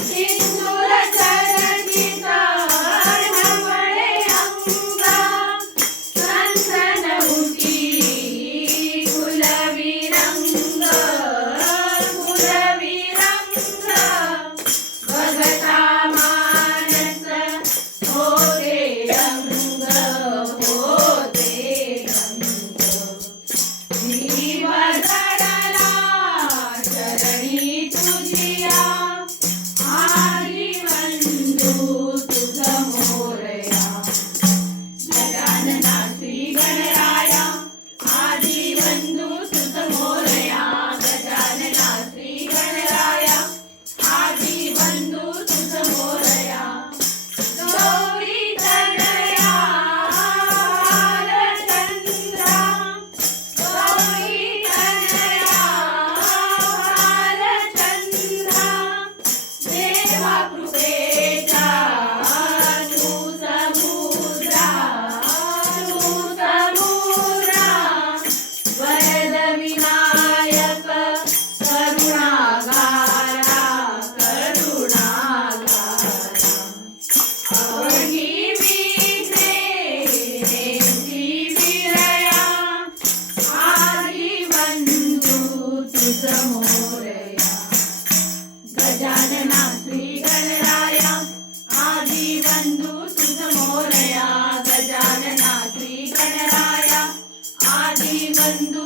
Yeah. llorando.